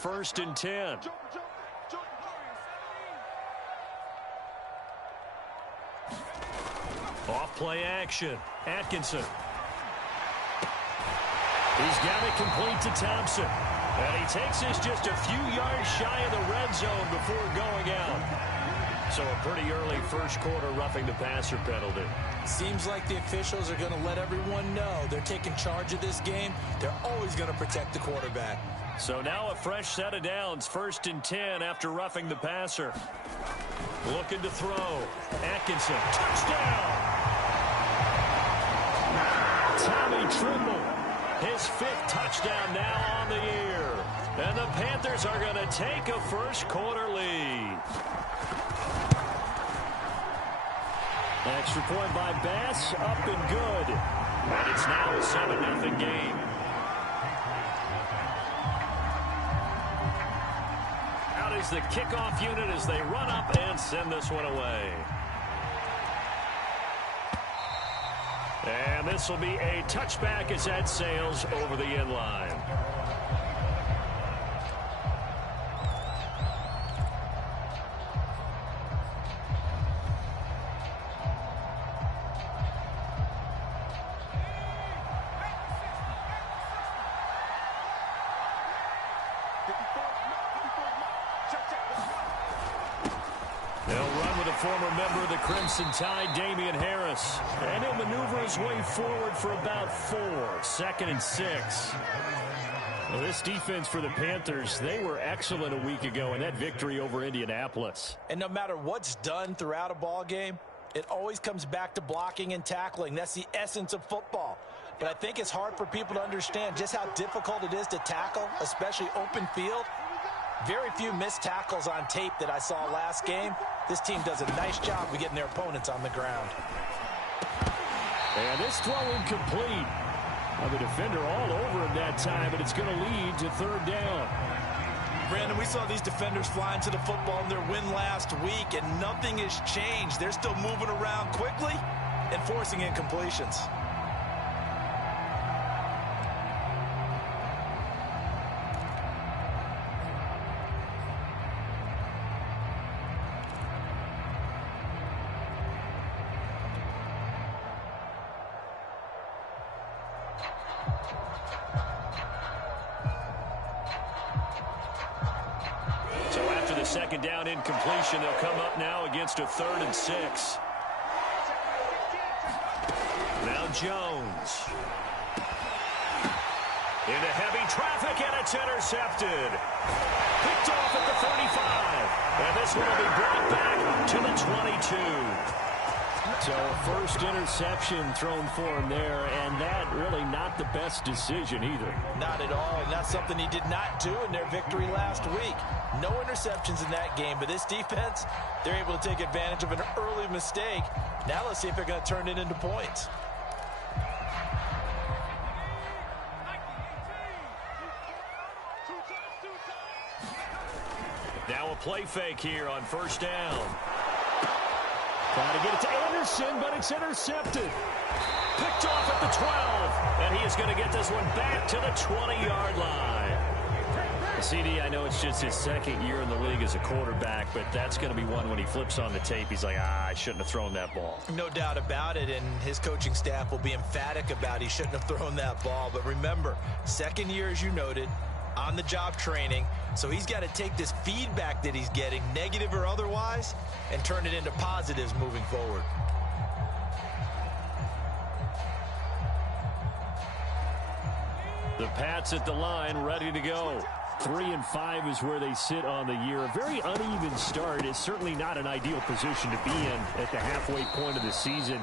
first and 10. Off play action. Atkinson. He's got it complete to Thompson. And he takes this just a few yards shy of the red zone before going out. So a pretty early first quarter roughing the passer penalty. Seems like the officials are going to let everyone know they're taking charge of this game. They're always going to protect the quarterback. So now a fresh set of downs. First and 10 after roughing the passer. Looking to throw. Atkinson. Touchdown! Tommy Trimble. His 5th touchdown now on the year. And the Panthers are going to take a first quarter lead. Extra point by Bass, up and good. And it's now a 7-0 game. Out is the kickoff unit as they run up and send this one away. And this will be a touchback as that sails over the end line. Former member of the Crimson Tide, Damian Harris. And he'll maneuver his way forward for about 4. 2nd and 6. Well, this defense for the Panthers, they were excellent a week ago in that victory over Indianapolis. And no matter what's done throughout a ball game, it always comes back to blocking and tackling. That's the essence of football. But I think it's hard for people to understand just how difficult it is to tackle, especially open field. Very few missed tackles on tape that I saw last game. This team does a nice job of getting their opponents on the ground. And this throw incomplete. The defender all over him that time, but it's going to lead to 3rd down. Brandon, we saw these defenders flying to the football in their win last week, and nothing has changed. They're still moving around quickly and forcing incompletions. Second down incompletion. They'll come up now against a 3rd and 6. Now Jones. Into heavy traffic, and it's intercepted. Picked off at the 35. And this one will be brought back to the 22. So a first interception thrown for him there, and that really not the best decision either. Not at all, and that's something he did not do in their victory last week. No interceptions in that game, but this defense, they're able to take advantage of an early mistake. Now let's see if they're going to turn it into points. Now a play fake here on first down. Trying to get it to Anderson, but it's intercepted. Picked off at the 12, and he is going to get this one back to the 20-yard line. CD, I know it's just his 2nd year in the league as a quarterback, but that's going to be one when he flips on the tape, he's like, I shouldn't have thrown that ball. No doubt about it, and his coaching staff will be emphatic about he shouldn't have thrown that ball. But remember, 2nd year, as you noted, on-the-job training, so he's got to take this feedback that he's getting, negative or otherwise, and turn it into positives moving forward. The Pats at the line, ready to go. 3-5 is where they sit on the year. A very uneven start. It's certainly not an ideal position to be in at the halfway point of the season.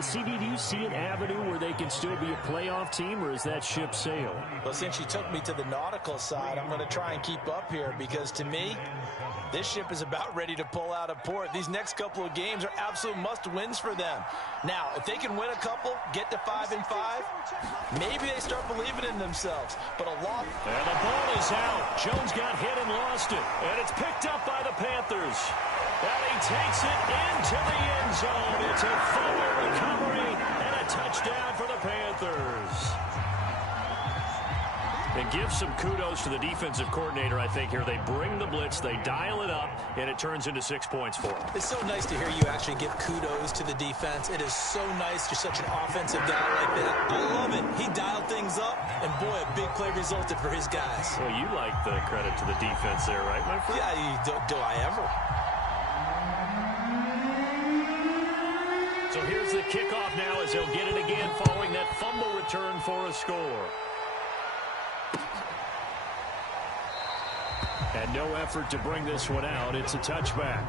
CD, do you see an avenue where they can still be a playoff team, or is that ship sailed? Well, since you took me to the nautical side, I'm going to try and keep up here, because to me, this ship is about ready to pull out of port. These next couple of games are absolute must-wins for them. Now, if they can win a couple, get to 5-5, maybe they start believing in themselves. But a lot. And the ball is out. Jones got hit and lost it. And it's picked up by the Panthers. And he takes it into the end zone. It's a fumble recovery and a touchdown for the Panthers. And give some kudos to the defensive coordinator, I think, here. They bring the blitz, they dial it up, and it turns into 6 points for them. It's so nice to hear you actually give kudos to the defense. It is so nice. You're such an offensive guy like that. I love it. He dialed things up, and boy, a big play resulted for his guys. Well, you like the credit to the defense there, right, my friend? Yeah, do I ever? So here's the kickoff now as he'll get it again following that fumble return for a score. And no effort to bring this one out. It's a touchback.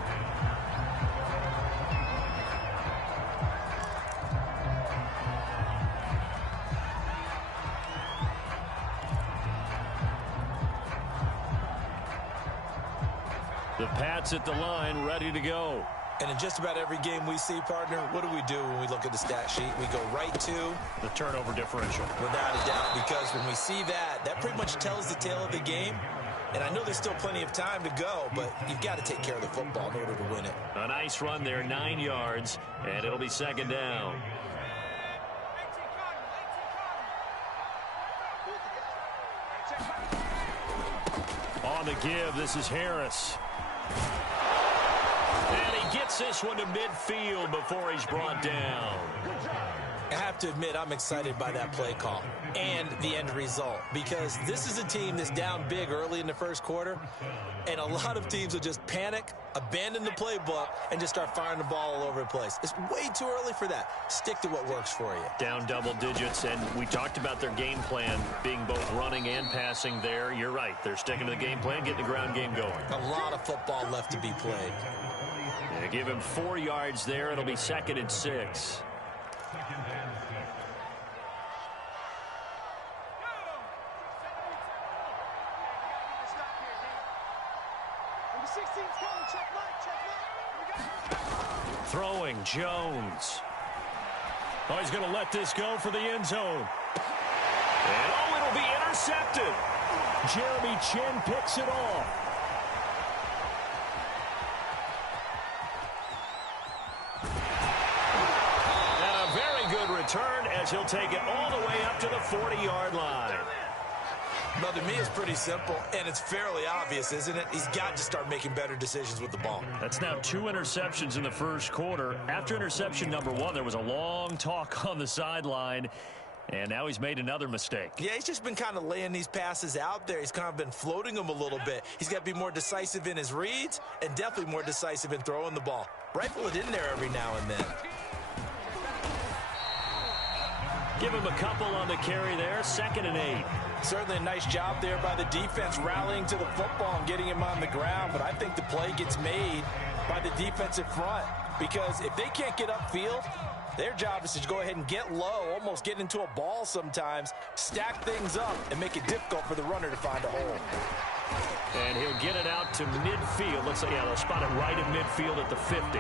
The Pats at the line, ready to go. And in just about every game we see, partner, what do we do when we look at the stat sheet? We go right to the turnover differential. Without a doubt, because when we see that, that pretty much tells the tale of the game. And I know there's still plenty of time to go, but you've got to take care of the football in order to win it. A nice run there, 9 yards, and it'll be second down. On the give, this is Harris. And he gets this one to midfield before he's brought down. I have to admit, I'm excited by that play call and the end result, because this is a team that's down big early in the first quarter, and a lot of teams will just panic, abandon the playbook, and just start firing the ball all over the place. It's way too early for that. Stick to what works for you. Down double digits, and we talked about their game plan being both running and passing there. You're right. They're sticking to the game plan, getting the ground game going. A lot of football left to be played. Yeah, give him 4 yards there. It'll be 2nd and 6. Throwing, Jones. Oh, he's going to let this go for the end zone. And, oh, it'll be intercepted. Jeremy Chin picks it off. And a very good return as he'll take it all the way up to the 40-yard line. Well, to me, it's pretty simple, and it's fairly obvious, isn't it? He's got to start making better decisions with the ball. That's now 2 interceptions in the first quarter. After interception number 1, there was a long talk on the sideline, and now he's made another mistake. Yeah, he's just been kind of laying these passes out there. He's kind of been floating them a little bit. He's got to be more decisive in his reads and definitely more decisive in throwing the ball. Rifle it in there every now and then. Give him a couple on the carry there. 2nd and 8. Certainly a nice job there by the defense rallying to the football and getting him on the ground, but I think the play gets made by the defensive front, because if they can't get upfield, their job is to go ahead and get low, almost get into a ball sometimes, stack things up, and make it difficult for the runner to find a hole. And he'll get it out to midfield. Looks like, yeah, they'll spot it right in midfield at the 50.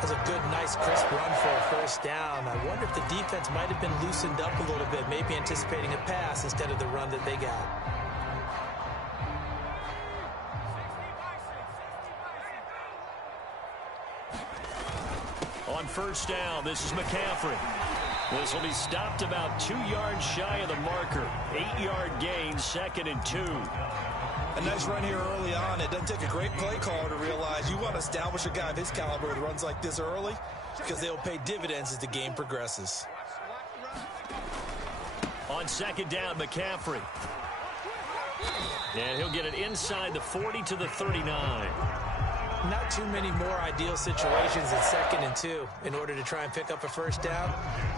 That's a good, nice, crisp run for a first down. I wonder if the defense might have been loosened up a little bit, maybe anticipating a pass instead of the run that they got. On first down, this is McCaffrey. This will be stopped about 2 yards shy of the marker. 8-yard gain, 2nd and 2. A nice run here early on. It doesn't take a great play caller to realize you want to establish a guy of his caliber that runs like this early, because they'll pay dividends as the game progresses. On 2nd down, McCaffrey. And he'll get it inside the 40 to the 39. Not too many more ideal situations at 2nd and 2 in order to try and pick up a first down.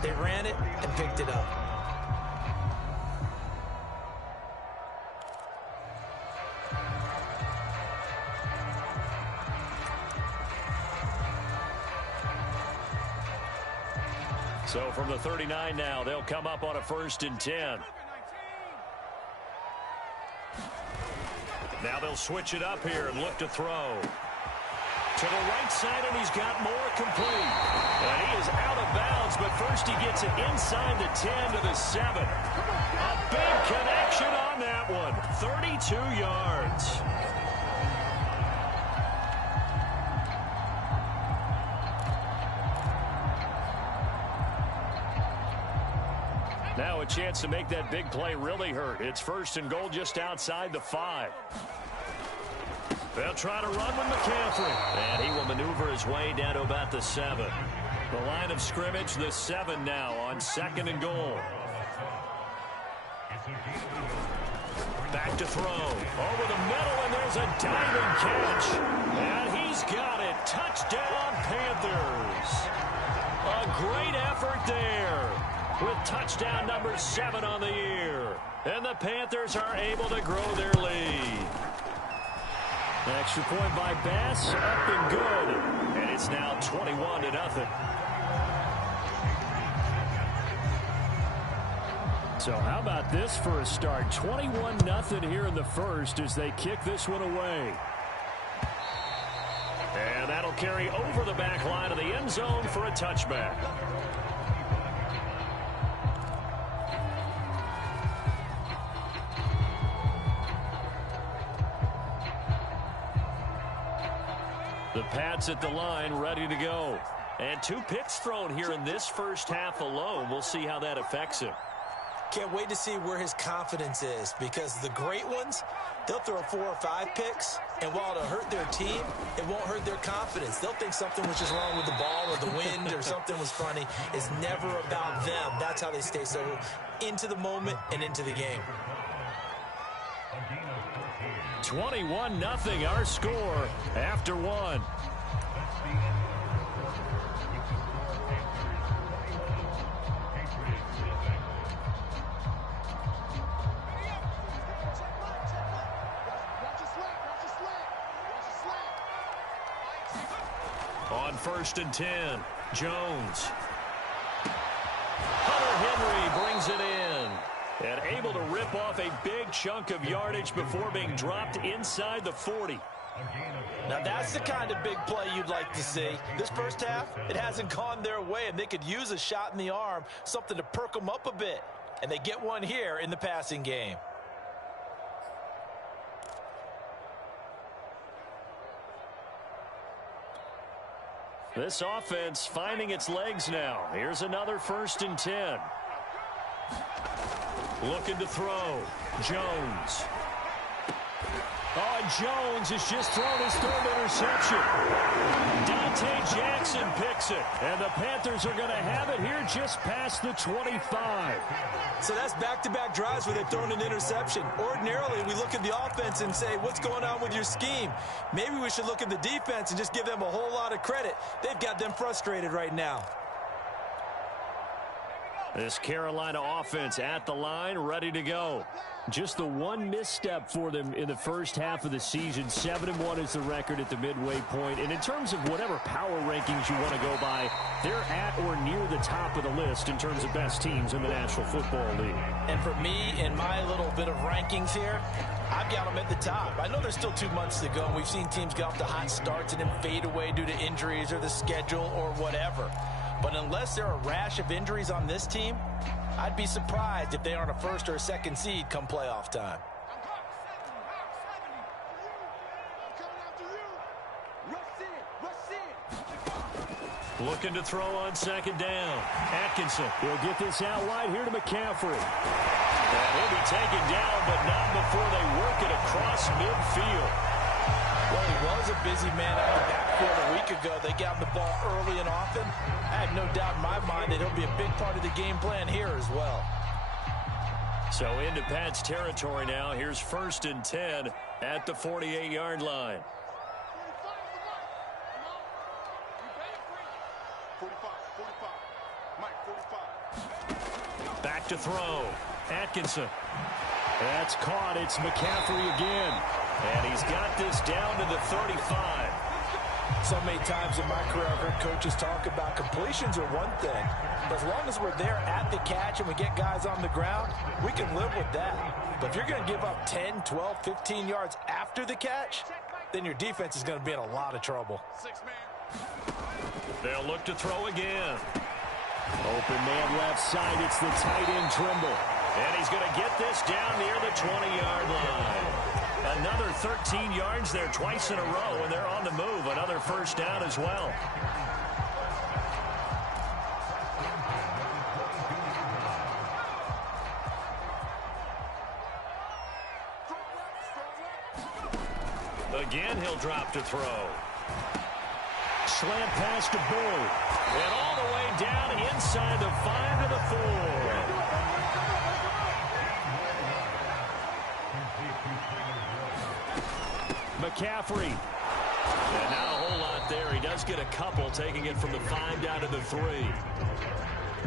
They ran it and picked it up. So from the 39 now, they'll come up on a 1st and 10. Now they'll switch it up here and look to throw. To the right side, and he's got more complete. And he is out of bounds, but first he gets it inside the 10 to the 7. A big connection on that one. 32 yards. Now a chance to make that big play really hurt. It's 1st and goal just outside the 5. They'll try to run with McCaffrey. And he will maneuver his way down to about the 7. The line of scrimmage, the 7 now on 2nd and goal. Back to throw. Over the middle, and there's a diving catch. And he's got it. Touchdown, Panthers. A great effort there with touchdown number 7 on the year. And the Panthers are able to grow their lead. An extra point by Bass, up and good. And it's now 21-0. So how about this for a start? 21-0 here in the first as they kick this one away. And that'll carry over the back line of the end zone for a touchback. The Pats at the line, ready to go. And 2 picks thrown here in this first half alone. We'll see how that affects him. Can't wait to see where his confidence is, because the great ones, they'll throw 4 or 5 picks, and while it'll hurt their team, it won't hurt their confidence. They'll think something was just wrong with the ball or the wind or something was funny. It's never about them. That's how they stay so into the moment and into the game. 21-0 our score after 1. On 1st and 10, Jones. Hunter Henry brings it in. And able to rip off a big chunk of yardage before being dropped inside the 40. Now that's the kind of big play you'd like to see. This first half, it hasn't gone their way, and they could use a shot in the arm, something to perk them up a bit. And they get one here in the passing game. This offense finding its legs now. Here's another 1st and 10. Looking to throw. Jones. Oh, and Jones has just thrown his 3rd interception. Dante Jackson picks it. And the Panthers are going to have it here just past the 25. So that's back-to-back drives where they've thrown an interception. Ordinarily, we look at the offense and say, what's going on with your scheme? Maybe we should look at the defense and just give them a whole lot of credit. They've got them frustrated right now. This Carolina offense at the line, ready to go. Just the one misstep for them in the first half of the season. 7-1 is the record at the midway point. And in terms of whatever power rankings you want to go by, they're at or near the top of the list in terms of best teams in the National Football League. And for me, in my little bit of rankings here, I've got them at the top. I know there's still 2 months to go, and we've seen teams get off to hot starts and then fade away due to injuries or the schedule or whatever. But unless there are a rash of injuries on this team, I'd be surprised if they aren't a 1st or a 2nd seed come playoff time. Looking to throw on 2nd down. Atkinson will get this out wide here to McCaffrey. And he'll be taken down, but not before they work it across midfield. Well, he was a busy man out of the backfield a week ago. They got him the ball early and often. I have no doubt in my mind that he'll be a big part of the game plan here as well. So into Pat's territory now. Here's 1st and 10 at the 48-yard line. Back to throw. Atkinson. That's caught. It's McCaffrey again. And he's got this down to the 35. So many times in my career, I've heard coaches talk about completions are one thing. But as long as we're there at the catch and we get guys on the ground, we can live with that. But if you're going to give up 10, 12, 15 yards after the catch, then your defense is going to be in a lot of trouble. They'll look to throw again. Open man left side. It's the tight end Trimble. And he's going to get this down near the 20-yard line. Another 13 yards there twice in a row, and they're on the move. Another 1st down as well. Again, he'll drop to throw. Slant pass to Bull. And all the way down inside the 5 to the 4. McCaffrey. And not a whole lot there. He does get a couple, taking it from the 5 down to the 3.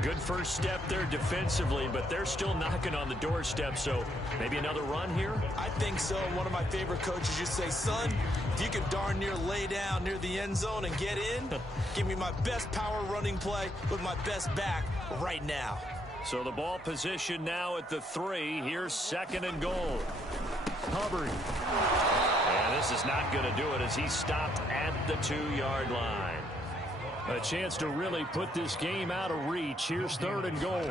Good first step there defensively, but they're still knocking on the doorstep, so maybe another run here? I think so. One of my favorite coaches used to say, son, if you can darn near lay down near the end zone and get in, give me my best power running play with my best back right now. So the ball position now at the 3. Here's 2nd and goal. Hubbard. And this is not going to do it as he stopped at the 2-yard line. A chance to really put this game out of reach. Here's 3rd and goal.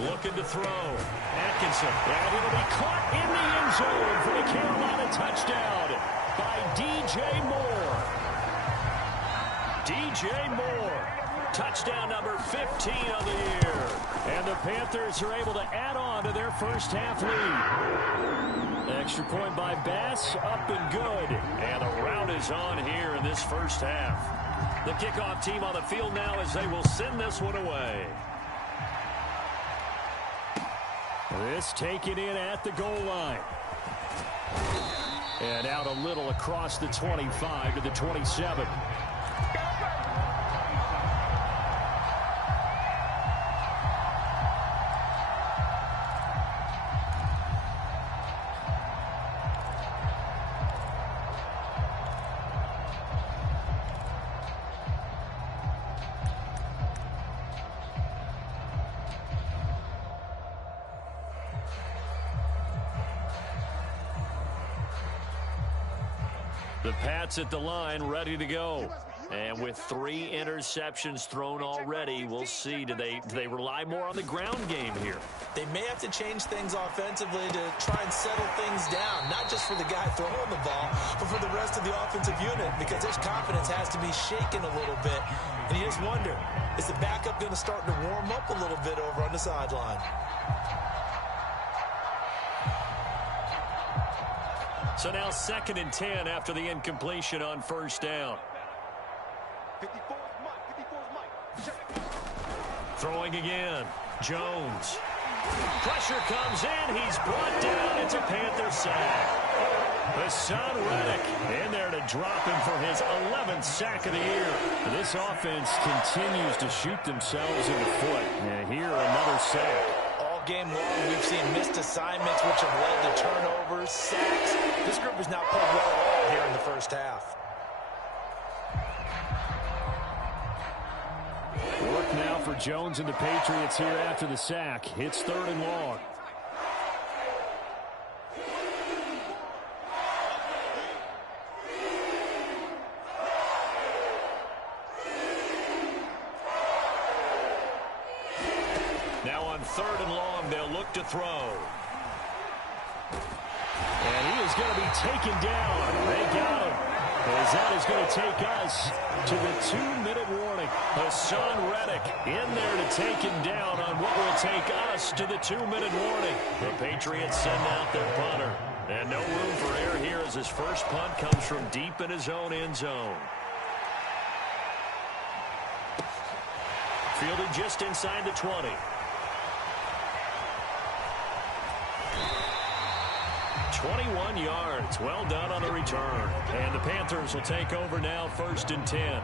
Looking to throw. Atkinson. And it'll be caught in the end zone for the Carolina touchdown by DJ Moore. DJ Moore. Touchdown number 15 of the year. And the Panthers are able to add on to their first half lead. Extra point by Bass, up and good. And the route is on here in this first half. The kickoff team on the field now as they will send this one away. This taken in at the goal line. And out a little across the 25 to the 27. The Pats at the line, ready to go. And with 3 interceptions thrown already, we'll see. Do they rely more on the ground game here? They may have to change things offensively to try and settle things down, not just for the guy throwing the ball, but for the rest of the offensive unit, because his confidence has to be shaken a little bit. And you just wonder, is the backup going to start to warm up a little bit over on the sideline? So now 2nd and 10 after the incompletion on first down. Throwing again. Jones. Pressure comes in. He's brought down. It's a Panther sack. Hassan Reddick in there to drop him for his 11th sack of the year. This offense continues to shoot themselves in the foot. And here another sack. Game long, we've seen missed assignments which have led to turnovers, sacks. This group has not played well at all here in the first half. Work now for Jones and the Patriots here after the sack. It's 3rd and long. Now on 3rd and long, they'll look to throw. And he is going to be taken down. They got him. As that is going to take us to the 2-minute warning. Hassan Reddick in there to take him down on what will take us to the 2-minute warning. The Patriots send out their punter. And no room for error here as his first punt comes from deep in his own end zone. Fielded just inside the 20. 21 yards. Well done on the return. And the Panthers will take over now, 1st and 10.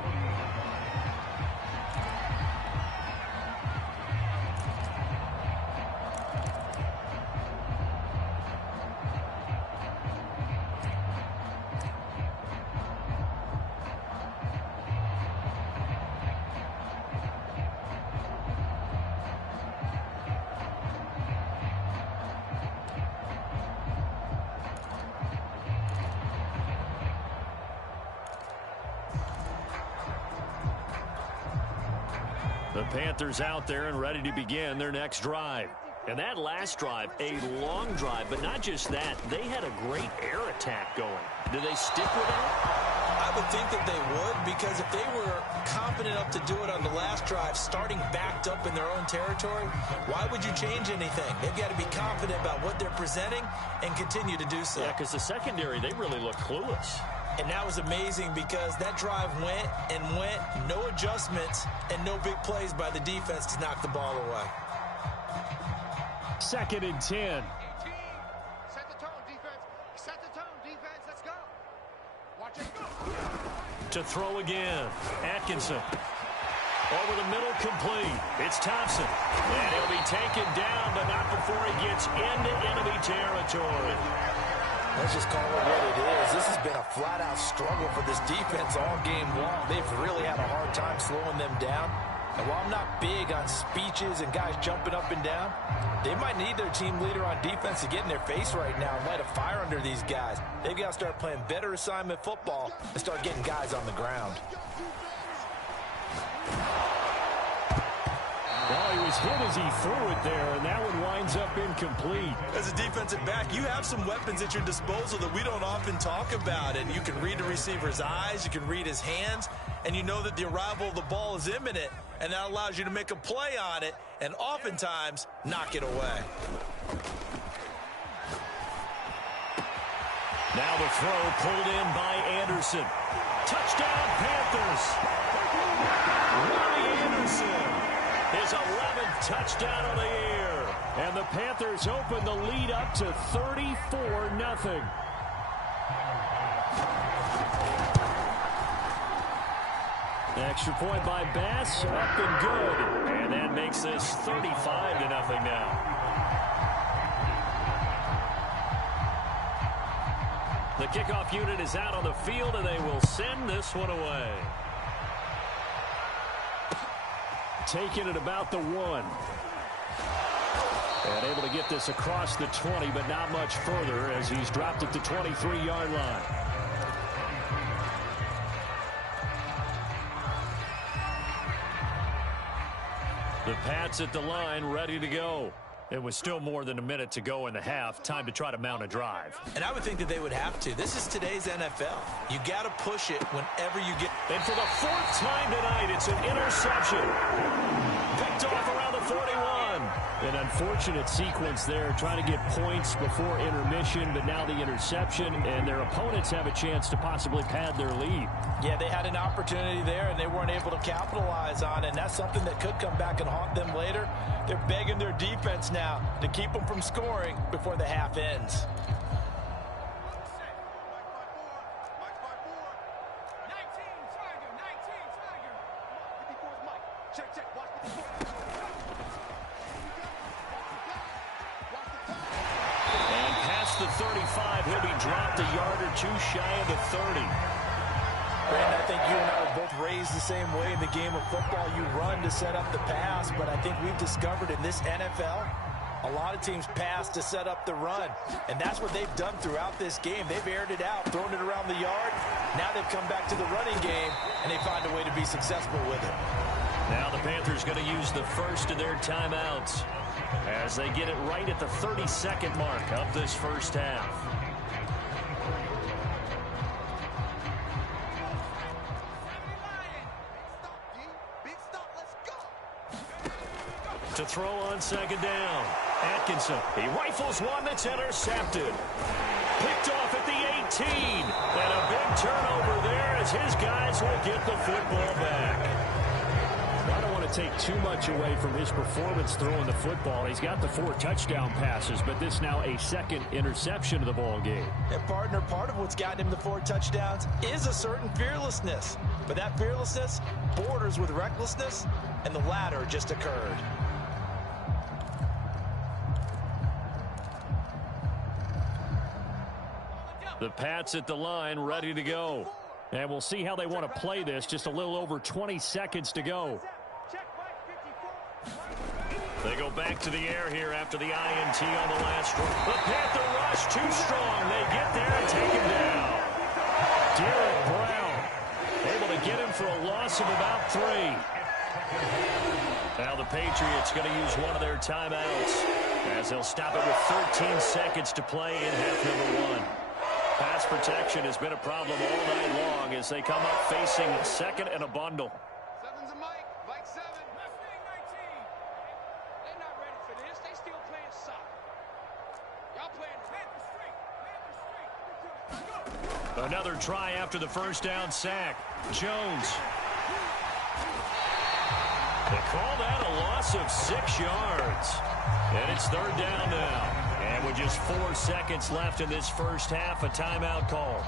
The Panthers out there and ready to begin their next drive. And that last drive, a long drive, but not just that. They had a great air attack going. Do they stick with that? I would think that they would, because if they were confident enough to do it on the last drive, starting backed up in their own territory, why would you change anything? They've got to be confident about what they're presenting and continue to do so. Yeah, because the secondary, they really look clueless. And that was amazing because that drive went and went, no adjustments, and no big plays by the defense to knock the ball away. 2nd and 10. Set the tone, defense. Set the tone, defense. Let's go. Watch it go. To throw again. Atkinson. Over the middle, complete. It's Thompson. And he'll be taken down, but not before he gets into enemy territory. Let's just call it what it is. This has been a flat-out struggle for this defense all game long. They've really had a hard time slowing them down. And while I'm not big on speeches and guys jumping up and down, they might need their team leader on defense to get in their face right now and light a fire under these guys. They've got to start playing better assignment football and start getting guys on the ground. Well, he was hit as he threw it there, and that one winds up incomplete. As a defensive back, you have some weapons at your disposal that we don't often talk about. And you can read the receiver's eyes, you can read his hands, and you know that the arrival of the ball is imminent, and that allows you to make a play on it and oftentimes knock it away. Now the throw pulled in by Anderson. Touchdown, Panthers. Robbie Anderson. His 11th touchdown of the year. And the Panthers open the lead up to 34-0. Extra point by Bass, up and good. And that makes this 35-0 now. The kickoff unit is out on the field, and they will send this one away. Taking it about the 1. And able to get this across the 20, but not much further as he's dropped at the 23-yard line. The Pats at the line, ready to go. It was still more than a minute to go in the half. Time to try to mount a drive. And I would think that they would have to. This is today's NFL. You got to push it whenever you get. And for the 4th time tonight, it's an interception. Picked off around the 41. An unfortunate sequence there, trying to get points before intermission, but now the interception, and their opponents have a chance to possibly pad their lead. Yeah, they had an opportunity there, and they weren't able to capitalize on it, and that's something that could come back and haunt them later. They're begging their defense now to keep them from scoring before the half ends. The 35, he'll be dropped a yard or two shy of the 30. Brandon, I think you and I were both raised the same way in the game of football. You run to set up the pass, but I think we've discovered in this NFL, a lot of teams pass to set up the run, and that's what they've done throughout this game. They've aired it out, thrown it around the yard. Now they've come back to the running game, and they find a way to be successful with it. Now the Panthers going to use the first of their timeouts as they get it right at the 32nd mark of this first half. To throw on 2nd down. Atkinson, he rifles one that's intercepted. Picked off at the 18. And a big turnover there as his guys will get the football back. I don't want to take too much away from his performance throwing the football. He's got the 4 touchdown passes, but this now a 2nd interception of the ball game. And partner, part of what's gotten him the 4 touchdowns is a certain fearlessness. But that fearlessness borders with recklessness, and the latter just occurred. The Pats at the line, ready to go. And we'll see how they want to play this. Just a little over 20 seconds to go. They go back to the air here after the INT on the last run. The Panther rush too strong. They get there and take him down. Derek Brown able to get him for a loss of about 3. Now the Patriots going to use one of their timeouts as they'll stop it with 13 seconds to play in half number 1. Pass protection has been a problem all night long as they come up facing second and a bundle. Seven's a Mike. Mike 7. Mustang 19. They're not ready for this. They still playing soccer. Y'all playing Panther Street. Panther Street. Another try after the first down sack. Jones. They call that a loss of 6 yards. And it's third down now. And with just 4 seconds left in this first half, a timeout call.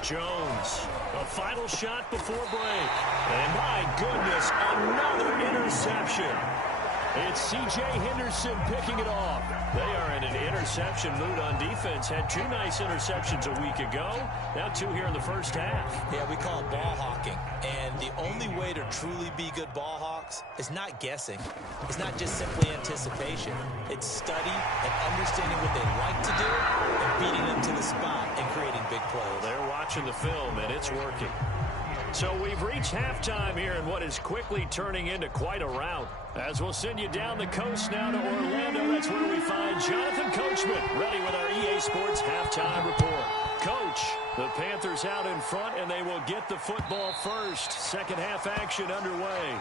Jones, a final shot before break. And my goodness, another interception. It's C.J. Henderson picking it off. They are in an interception mood on defense. Had 2 nice interceptions a week ago. Now 2 here in the first half. Yeah, we call it ball hawking. And the only way to truly be good ball hawks is not guessing. It's not just simply anticipation. It's study and understanding what they like to do and beating them to the spot and creating big plays. They're watching the film, and it's working. So we've reached halftime here in what is quickly turning into quite a rout. As we'll send you down the coast now to Orlando, that's where we find Jonathan Coachman, ready with our EA Sports halftime report. Coach, the Panthers out in front, and they will get the football first. Second half action underway.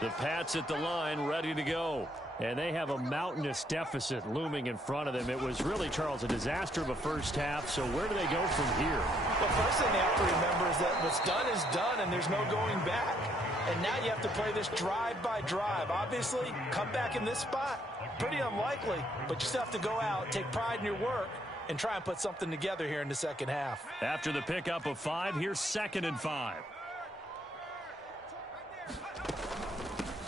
The Pats at the line, ready to go. And they have a mountainous deficit looming in front of them. It was really, Charles, a disaster of a first half. So where do they go from here? Well, first thing they have to remember is that what's done is done, and there's no going back. And now you have to play this drive by drive. Obviously, come back in this spot, pretty unlikely. But you still have to go out, take pride in your work, and try and put something together here in the second half. After the pickup of 5, here's 2nd and 5.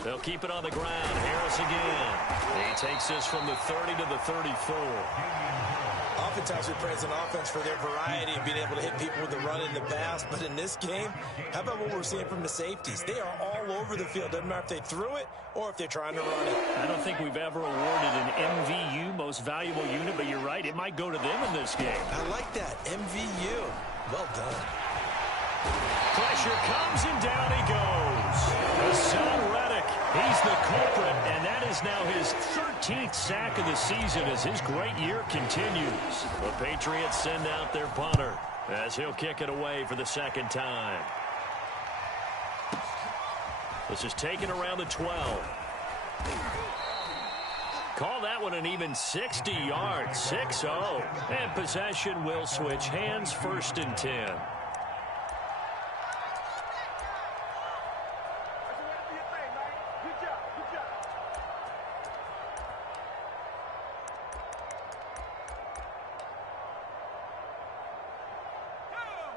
They'll keep it on the ground. Harris again. He takes this from the 30 to the 34. Oftentimes we praise an offense for their variety and being able to hit people with the run in the pass. But in this game, how about what we're seeing from the safeties? They are all over the field. Doesn't matter if they threw it or if they're trying to run it. I don't think we've ever awarded an MVU, most valuable unit, but you're right. It might go to them in this game. I like that. MVU. Well done. Pressure comes, and down he goes. Hassan Reddick, he's the culprit, and that is now his 13th sack of the season as his great year continues. The Patriots send out their punter as he'll kick it away for the second time. This is taken around the 12. Call that one an even 60 yards, 6-0. And possession will switch hands, 1st and 10.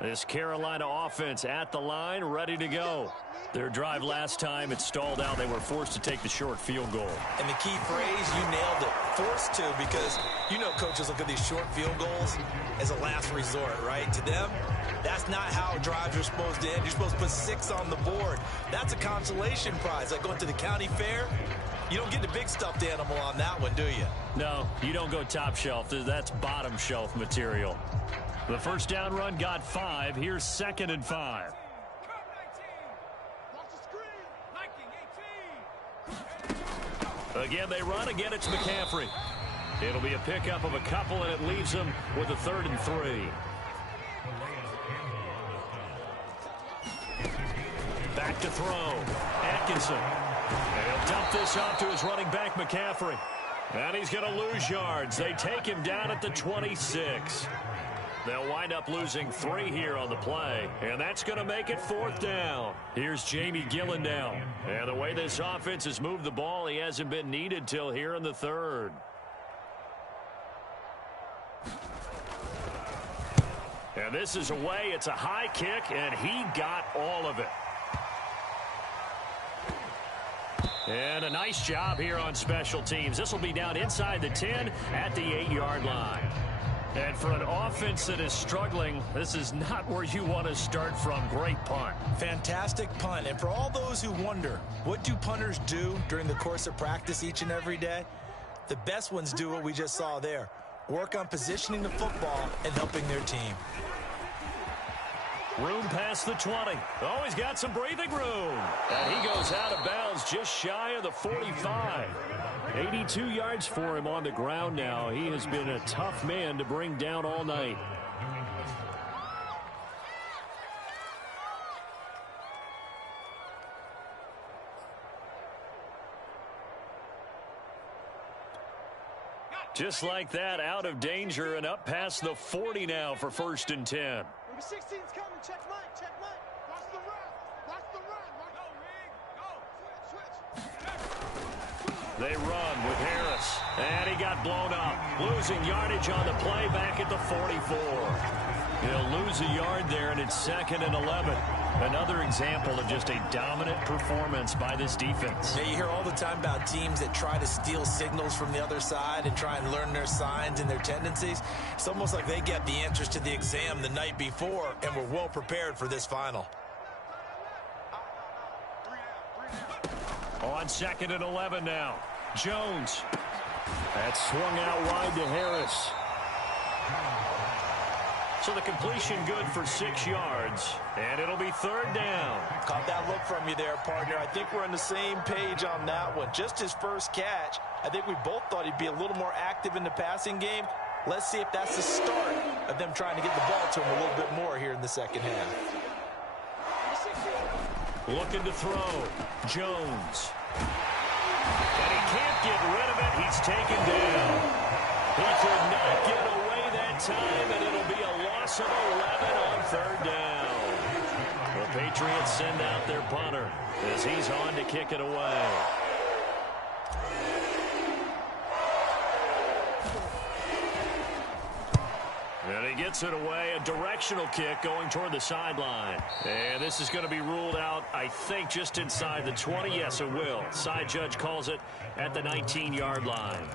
This Carolina offense at the line, ready to go. Their drive last time, it stalled out. They were forced to take the short field goal. And the key phrase, you nailed it. Forced to, because you know coaches look at these short field goals as a last resort, right? To them, that's not how drives are supposed to end. You're supposed to put 6 on the board. That's a consolation prize. Like going to the county fair, you don't get the big stuffed animal on that one, do you? No, you don't go top shelf. That's bottom shelf material. The first down run got 5. Here's 2nd and 5. Again, they run. Again, it's McCaffrey. It'll be a pickup of a couple, and it leaves them with a 3rd and 3. Back to throw. Atkinson. And he'll dump this off to his running back, McCaffrey. And he's going to lose yards. They take him down at the 26. They'll wind up losing 3 here on the play, and that's going to make it 4th down. Here's Jamie Gillen now. And the way this offense has moved the ball, he hasn't been needed till here in the 3rd. And this is away. It's a high kick, and he got all of it. And a nice job here on special teams. This will be down inside the 10 at the 8-yard line. And for an offense that is struggling, this is not where you want to start from. Great punt. Fantastic punt. And for all those who wonder, what do punters do during the course of practice each and every day? The best ones do what we just saw there. Work on positioning the football and helping their team. Room past the 20. Oh, he's got some breathing room. And he goes out of bounds just shy of the 45. 82 yards for him on the ground now. He has been a tough man to bring down all night. Just like that, out of danger and up past the 40 now for 1st and 10. Number 16's coming. Check mine. Check mine. Watch the run. Watch the run. Go, Rig. Go. Switch. They run with Harris. And he got blown up. Losing yardage on the play back at the 44. He'll lose a yard there, and it's 2nd and 11. Another example of just a dominant performance by this defense. Yeah, you hear all the time about teams that try to steal signals from the other side and try and learn their signs and their tendencies. It's almost like they get the answers to the exam the night before and were well prepared for this final. On 2nd and 11 now. Jones. That's swung out wide to Harris. So the completion good for 6 yards, and it'll be 3rd down. Caught that look from you there, partner. I think we're on the same page on that one. Just his first catch. I think we both thought he'd be a little more active in the passing game. Let's see if that's the start of them trying to get the ball to him a little bit more here in the second half. Looking to throw. Jones. And he can't get rid of it. He's taken down. He could not get away that time, and it'll be a loss of 11 on 3rd down. The Patriots send out their punter as he's on to kick it away. And he gets it away, a directional kick going toward the sideline. And this is going to be ruled out, I think, just inside the 20. Yes, it will. Side judge calls it at the 19-yard line.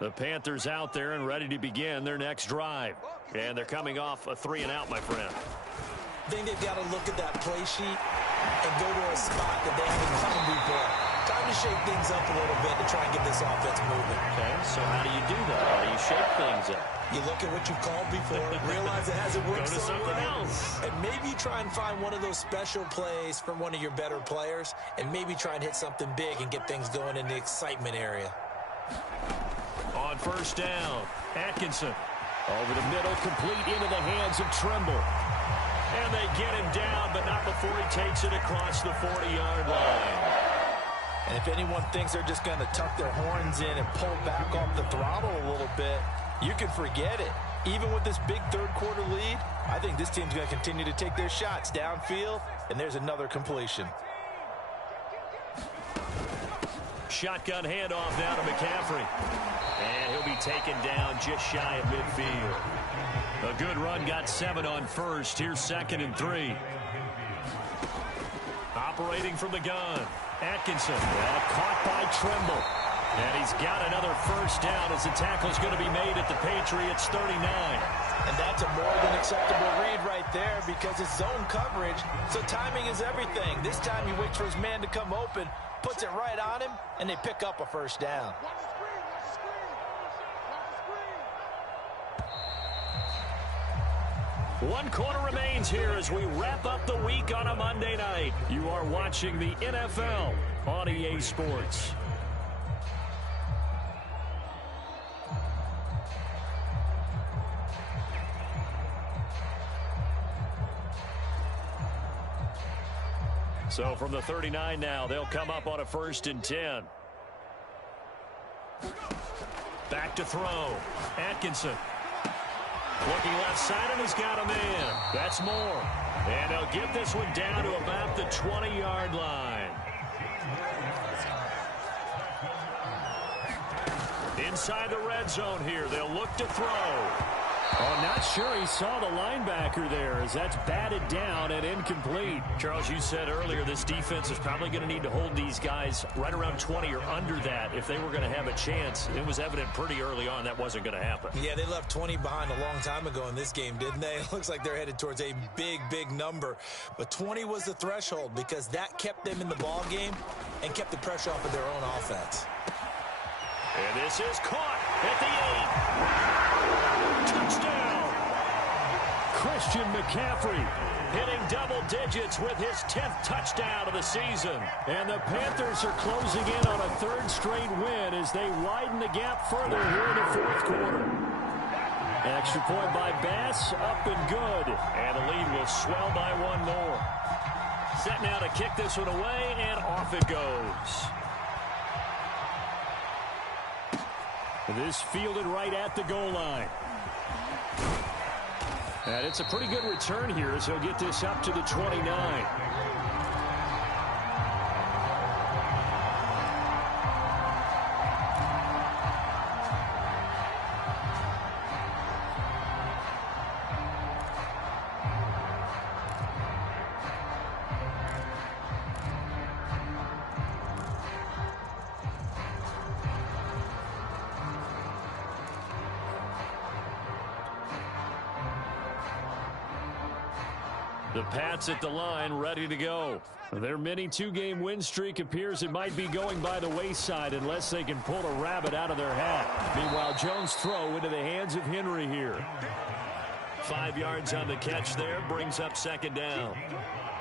The Panthers out there and ready to begin their next drive. And they're coming off a 3-and-out, my friend. I think they've got to look at that play sheet and go to a spot that they haven't come before. Time to shake things up a little bit to try and get this offense moving. Okay, so how do you do that? How do you shake things up? You look at what you've called before, realize it hasn't worked Go to so something well, else. and maybe try and find one of those special plays from one of your better players, and maybe try and hit something big and get things going in the excitement area. On 1st down, Atkinson. Over the middle, complete into the hands of Trimble. And they get him down, but not before he takes it across the 40-yard line. And if anyone thinks they're just going to tuck their horns in and pull back off the throttle a little bit, you can forget it. Even with this big third-quarter lead, I think this team's going to continue to take their shots downfield, and there's another completion. Shotgun handoff now to McCaffrey. And he'll be taken down just shy of midfield. A good run, got 7 on 1st. Here's 2nd and 3. Operating from the gun. Atkinson, caught by Trimble. And he's got another 1st down as the tackle's going to be made at the Patriots 39. And that's a more than acceptable read right there because it's zone coverage, so timing is everything. This time he waits for his man to come open, puts it right on him, and they pick up a 1st down. One quarter remains here as we wrap up the week on a Monday night. You are watching the NFL on EA Sports. So from the 39 now, they'll come up on a 1st and 10. Back to throw. Atkinson. Looking left side, and he's got a man. That's more. And they'll get this one down to about the 20-yard line. Inside the red zone here. They'll look to throw. Oh, not sure he saw the linebacker there as that's batted down and incomplete. Charles, you said earlier this defense is probably going to need to hold these guys right around 20 or under that if they were going to have a chance. It was evident pretty early on that wasn't going to happen. Yeah, they left 20 behind a long time ago in this game, didn't they? It looks like they're headed towards a big, big number. But 20 was the threshold because that kept them in the ball game and kept the pressure off of their own offense. And this is caught at the 8. Touchdown! Christian McCaffrey hitting double digits with his 10th touchdown of the season. And the Panthers are closing in on a third straight win as they widen the gap further here in the fourth quarter. Extra point by Bass, up and good. And the lead will swell by one more. Set now to kick this one away, and off it goes. This fielded right at the goal line. And it's a pretty good return here as he'll get this up to the 29. The Pats at the line, ready to go. Their mini two-game win streak appears it might be going by the wayside unless they can pull a rabbit out of their hat. Meanwhile, Jones' throw into the hands of Henry here. 5 yards on the catch there, brings up second down.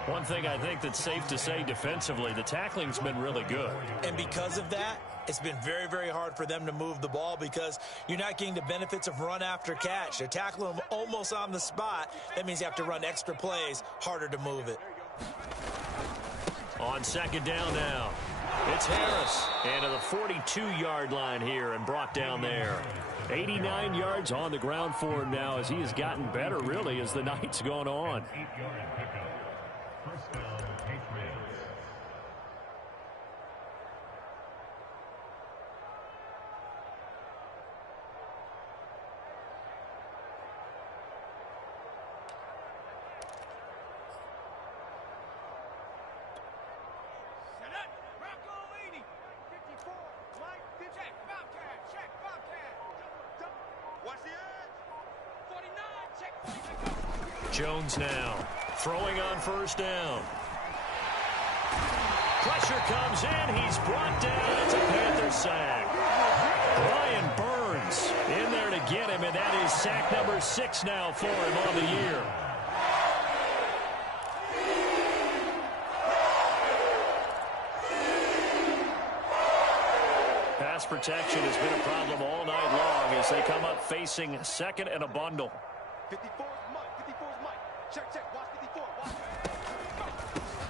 One thing I think that's safe to say defensively, the tackling's been really good. And because of that, it's been very, very hard for them to move the ball because you're not getting the benefits of run after catch. They're tackling them almost on the spot. That means you have to run extra plays, harder to move it. On second down now, it's Harris. And to the 42-yard line here and brought down there. 89 yards on the ground for him now as he has gotten better, really, as the night's gone on. Jones now throwing on first down. Pressure comes in. He's brought down. It's a Panther sack. Brian Burns in there to get him, and that is sack number 6 now for him on the year. Pass protection has been a problem all night long as they come up facing second and a bundle. 54 Mike. Check, watch 54. Watch.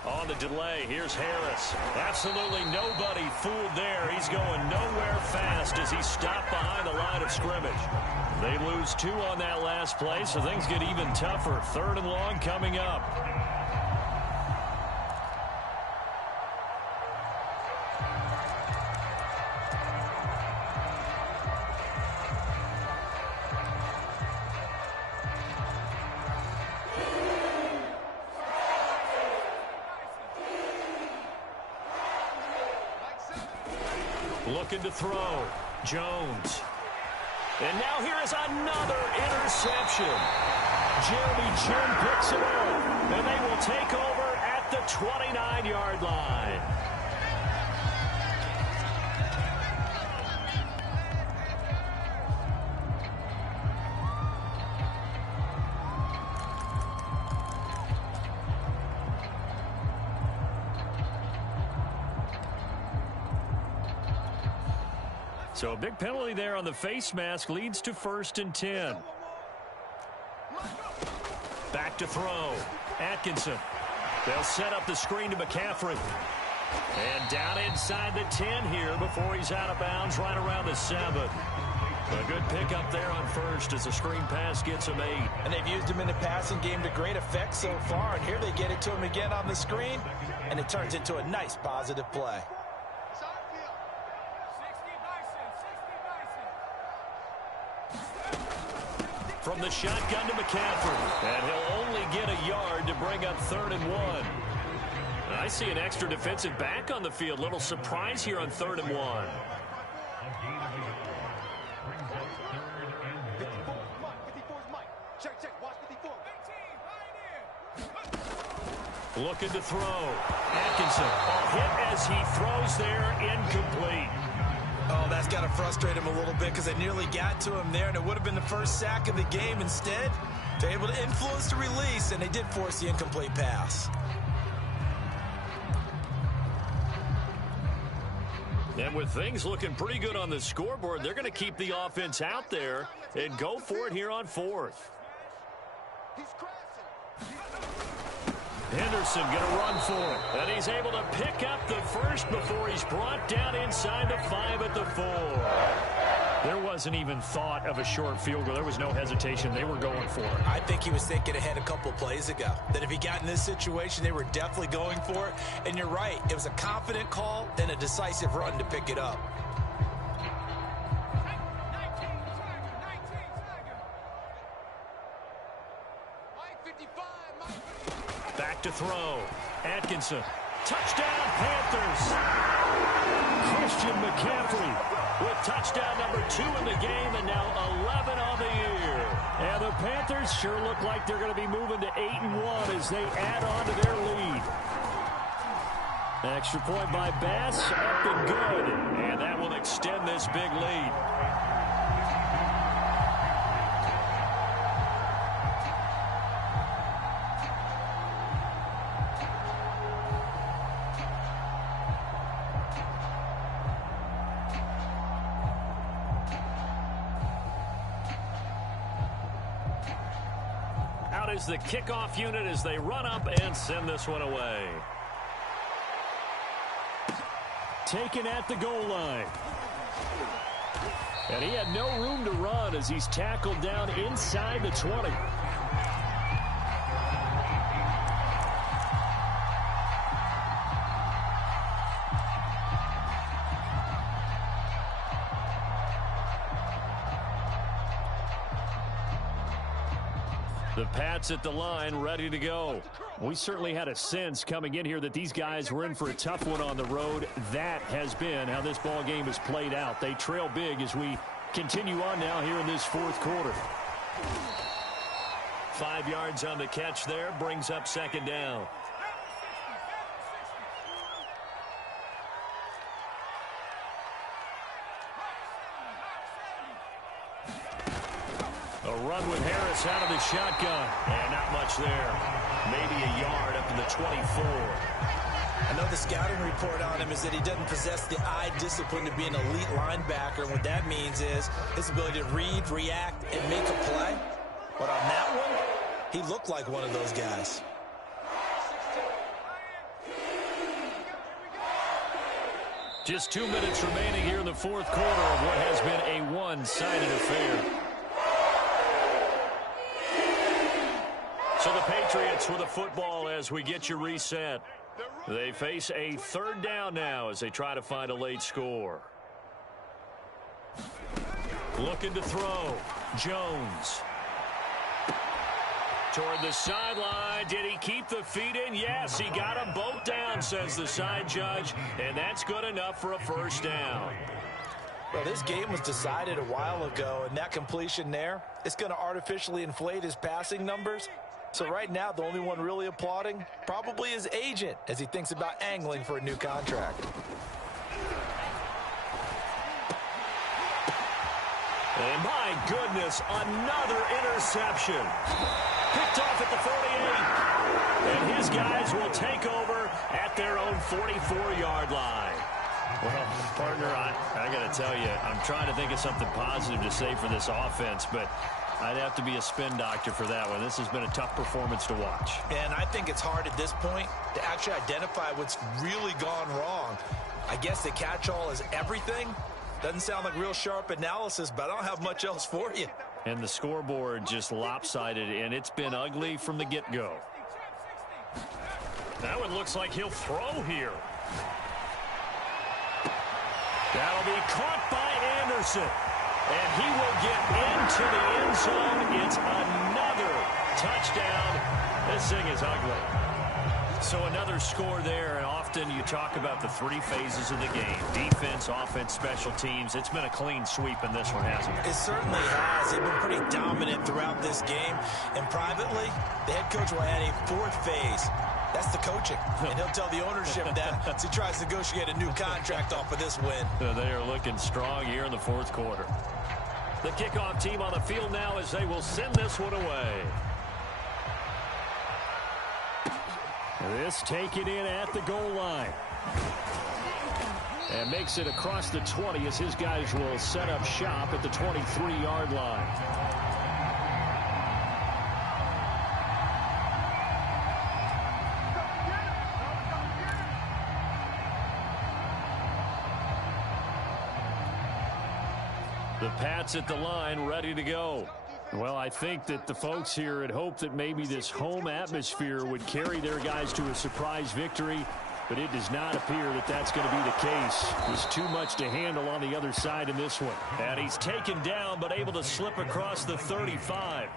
On the delay, here's Harris. Absolutely nobody fooled there. He's going nowhere fast as he stopped behind the line of scrimmage. They lose 2 on that last play, so things get even tougher. 3rd and long coming up. Looking to throw. Jones. And now here is another interception. Jeremy Chin picks it up. And they will take over at the 29-yard line. So a big penalty there on the face mask leads to 1st and 10. Back to throw. Atkinson. They'll set up the screen to McCaffrey. And down inside the 10 here before he's out of bounds right around the 7. A good pickup there on first as the screen pass gets him 8. And they've used him in the passing game to great effect so far. And here they get it to him again on the screen. And it turns into a nice positive play. from the shotgun to McCaffrey. And he'll only get a yard to bring up 3rd and 1. I see an extra defensive back on the field. Little surprise here on 3rd and 1. Looking to throw. Atkinson. Hit as he throws there. Incomplete. Oh, that's got to frustrate him a little bit because they nearly got to him there, and it would have been the first sack of the game. Instead, they're able to influence the release, and they did force the incomplete pass. And with things looking pretty good on the scoreboard, they're going to keep the offense out there and go for it here on 4th. Henderson going to run for it. And he's able to pick up the first before he's brought down inside the 5 at the 4. There wasn't even thought of a short field goal. There was no hesitation. They were going for it. I think he was thinking ahead a couple plays ago, that if he got in this situation, they were definitely going for it. And you're right. It was a confident call and a decisive run to pick it up. Back to throw. Atkinson. Touchdown, Panthers. Christian McCaffrey with touchdown number 2 in the game and now 11 on the year. And the Panthers sure look like they're going to be moving to 8-1 as they add on to their lead. Extra point by Bass, up and good. And that will extend this big lead. Is the kickoff unit as they run up and send this one away. Taken at the goal line. And he had no room to run as he's tackled down inside the 20. The Pats at the line, ready to go. We certainly had a sense coming in here that these guys were in for a tough one on the road. That has been how this ball game has played out. They trail big as we continue on now here in this 4th quarter. 5 yards on the catch there, brings up 2nd down. A run with Harris out of the shotgun. And not much there. Maybe a yard up to the 24. I know the scouting report on him is that he doesn't possess the eye discipline to be an elite linebacker. And what that means is his ability to read, react, and make a play. But on that one, he looked like one of those guys. Just 2 minutes remaining here in the 4th quarter of what has been a one-sided affair. So the Patriots with the football as we get you reset. They face a 3rd down now as they try to find a late score. Looking to throw. Jones. Toward the sideline. Did he keep the feet in? Yes, he got them both down, says the side judge. And that's good enough for a 1st down. Well, this game was decided a while ago, and that completion there, it's going to artificially inflate his passing numbers. So right now, the only one really applauding probably his agent as he thinks about angling for a new contract. And my goodness, another interception. Picked off at the 48. And his guys will take over at their own 44-yard line. Well, partner, I got to tell you, I'm trying to think of something positive to say for this offense, but I'd have to be a spin doctor for that one. This has been a tough performance to watch. And I think it's hard at this point to actually identify what's really gone wrong. I guess the catch-all is everything. Doesn't sound like real sharp analysis, but I don't have much else for you. And the scoreboard just lopsided, and it's been ugly from the get-go. That one looks like he'll throw here. That'll be caught by Anderson. And he will get into the end zone. It's another touchdown. This thing is ugly. So another score there, and often you talk about the three phases of the game. Defense, offense, special teams. It's been a clean sweep in this one, hasn't it? It certainly has. They've been pretty dominant throughout this game. And privately, the head coach will add a fourth phase. That's the coaching. And he'll tell the ownership that as he tries to negotiate a new contract off of this win. They are looking strong here in the fourth quarter. The kickoff team on the field now as they will send this one away. This taken in at the goal line. And makes it across the 20 as his guys will set up shop at the 23-yard line. The Pats at the line ready to go. Well, I think that the folks here had hoped that maybe this home atmosphere would carry their guys to a surprise victory, but it does not appear that that's going to be the case. There's too much to handle on the other side in this one. And he's taken down, but able to slip across the 35.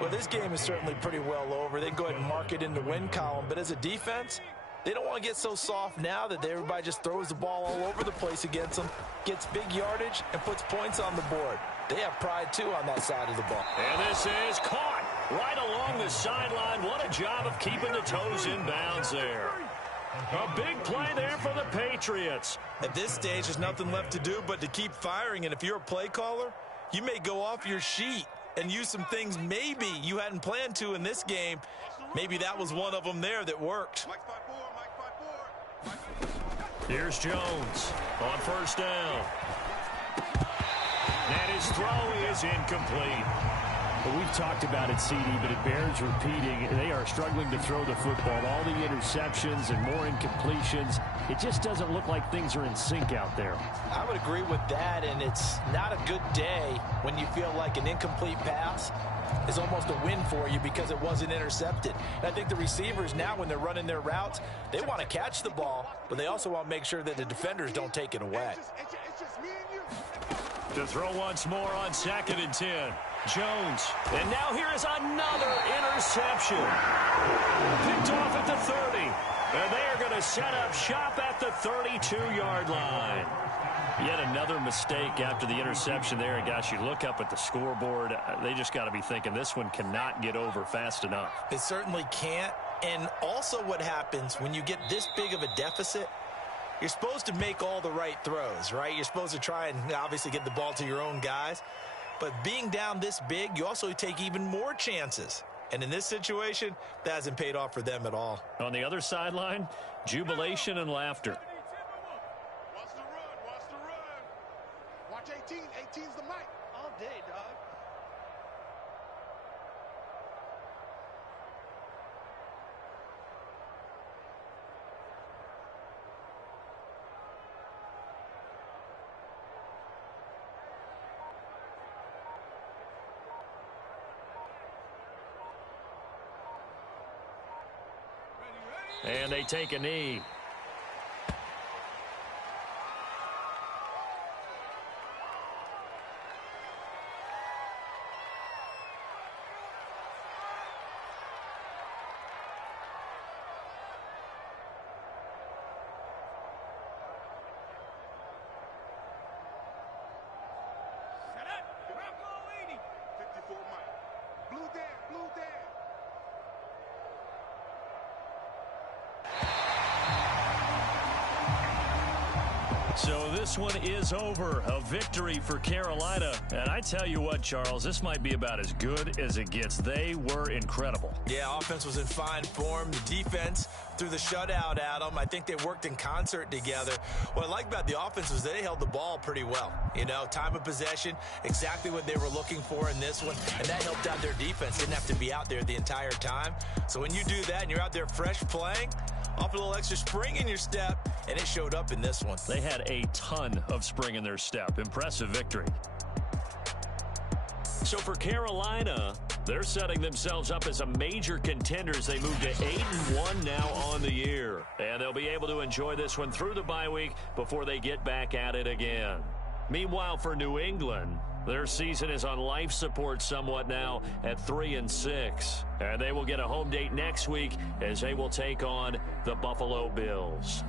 Well, this game is certainly pretty well over. They can go ahead and mark it in the win column, but as a defense, they don't want to get so soft now that everybody just throws the ball all over the place against them, gets big yardage, and puts points on the board. They have pride, too, on that side of the ball. And this is caught right along the sideline. What a job of keeping the toes in bounds there. A big play there for the Patriots. At this stage, there's nothing left to do but to keep firing. And if you're a play caller, you may go off your sheet and use some things maybe you hadn't planned to in this game. Maybe that was one of them there that worked. Here's Jones on first down. And his throw is incomplete. Well, we've talked about it, CD, but it bears repeating. They are struggling to throw the football. All the interceptions and more incompletions. It just doesn't look like things are in sync out there. I would agree with that, and it's not a good day when you feel like an incomplete pass is almost a win for you because it wasn't intercepted. And I think the receivers now, when they're running their routes, they want to catch the ball, but they also want to make sure that the defenders don't take it away. To throw once more on 2nd and 10. Jones. And now here is another interception. Picked off at the 30. And they are going to set up shop at the 32-yard line. Yet another mistake after the interception there. And, gosh, you look up at the scoreboard. They just got to be thinking this one cannot get over fast enough. It certainly can't. And also what happens when you get this big of a deficit, you're supposed to make all the right throws, right? You're supposed to try and obviously get the ball to your own guys. But being down this big, you also take even more chances. And in this situation, that hasn't paid off for them at all. On the other sideline, jubilation and laughter. Watch the run, watch the run. Watch 18, 18's the mic. All day, dog. And they take a knee. Set up. Rocco leading. 54 Mike. Blue down, blue down. So this one is over. A victory for Carolina. And I tell you what, Charles, this might be about as good as it gets. They were incredible. Yeah, offense was in fine form. The defense threw the shutout at them. I think they worked in concert together. What I like about the offense was they held the ball pretty well. You know, time of possession, exactly what they were looking for in this one. And that helped out their defense. Didn't have to be out there the entire time. So when you do that and you're out there fresh playing, off a little extra spring in your step, and it showed up in this one. They had a ton of spring in their step. Impressive victory. So for Carolina, they're setting themselves up as a major contender as they move to 8-1 now on the year. And they'll be able to enjoy this one through the bye week before they get back at it again. Meanwhile, for New England, their season is on life support somewhat now at 3-6. And they will get a home date next week as they will take on the Buffalo Bills.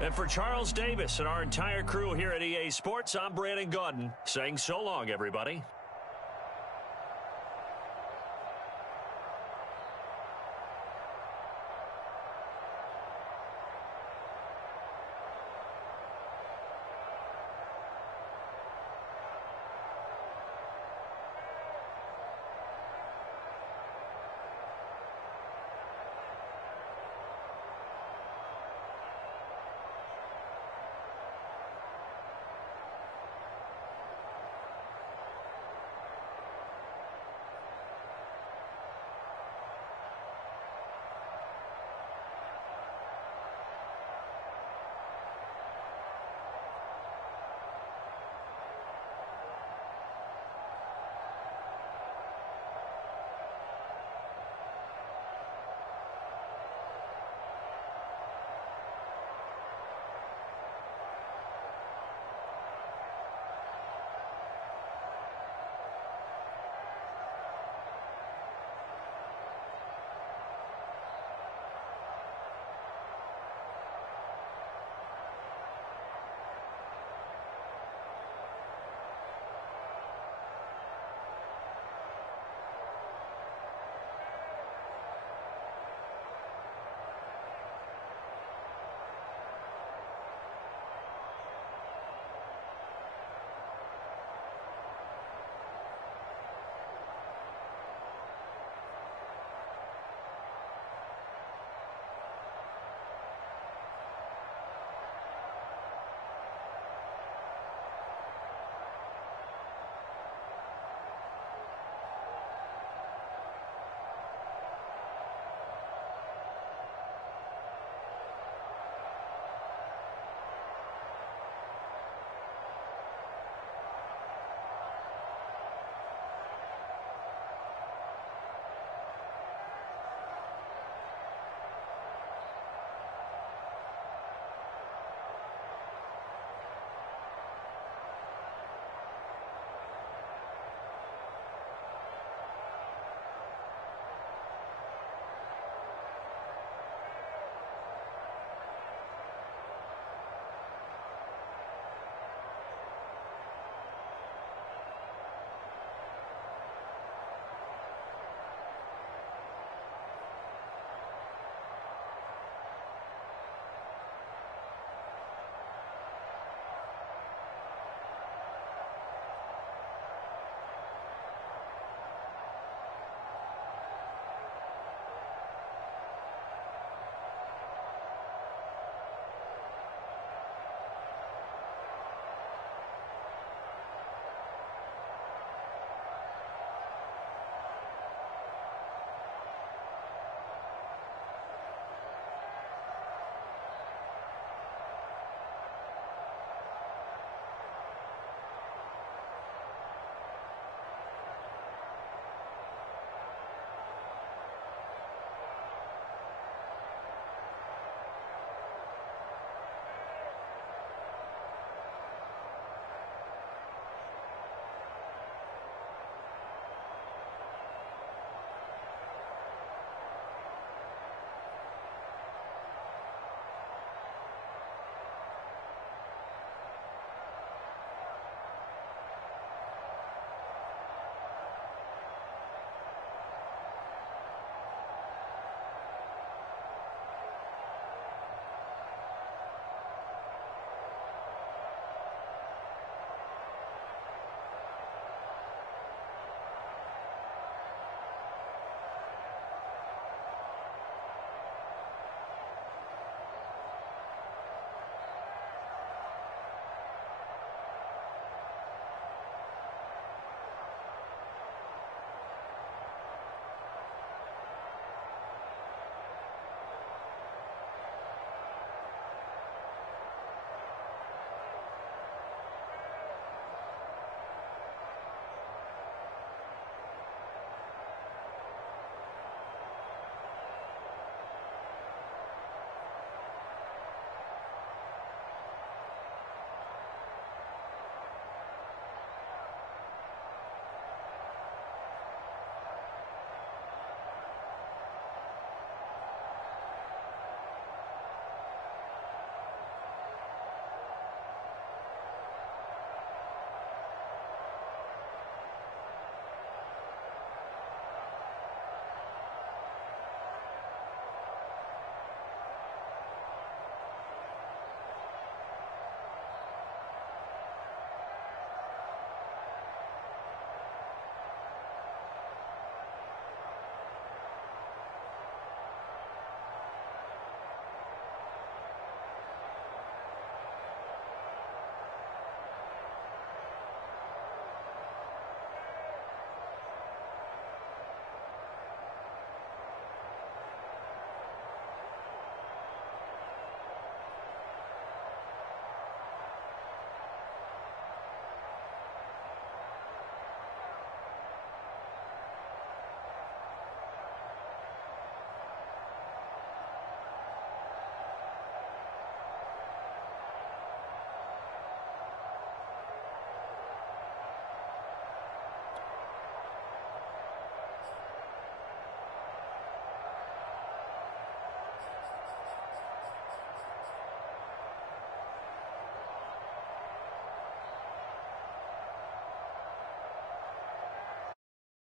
And for Charles Davis and our entire crew here at EA Sports, I'm Brandon Gaudin saying so long, everybody.